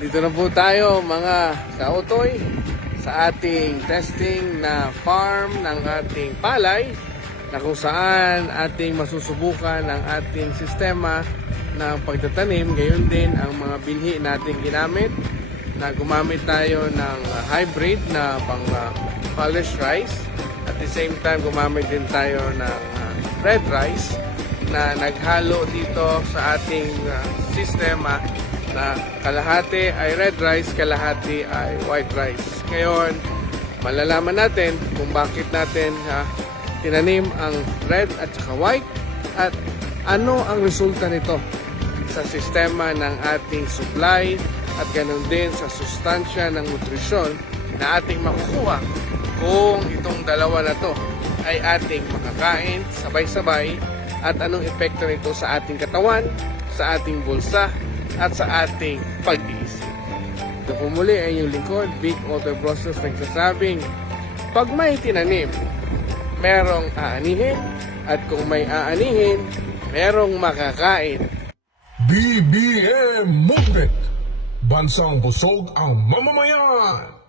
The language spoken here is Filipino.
Dito na po tayo mga kautoy sa ating testing na farm ng ating palay na kung saan ating masusubukan ang ating sistema ng pagtatanim. Gayon din ang mga binhi nating ginamit na gumamit tayo ng hybrid na pang uh, polished rice. At the same time, gumamit din tayo ng uh, red rice na naghalo dito sa ating uh, sistema na kalahati ay red rice, kalahati ay white rice. Ngayon, malalaman natin kung bakit natin uh, tinanim ang red at saka white at ano ang resulta nito sa sistema ng ating supply at ganun din sa sustansya ng nutrisyon na ating makukuha kung itong dalawa na to ay ating makakain sabay-sabay at anong epekto nito sa ating katawan, sa ating bulsa at sa ating pag-iisip. Ito po muli ay yung lingkod, Big Auto Process nagsasabing, pag may tinanim, merong aanihin at kung may aanihin, merong makakain. BBM Movement. Bansang busog ang mamamayan.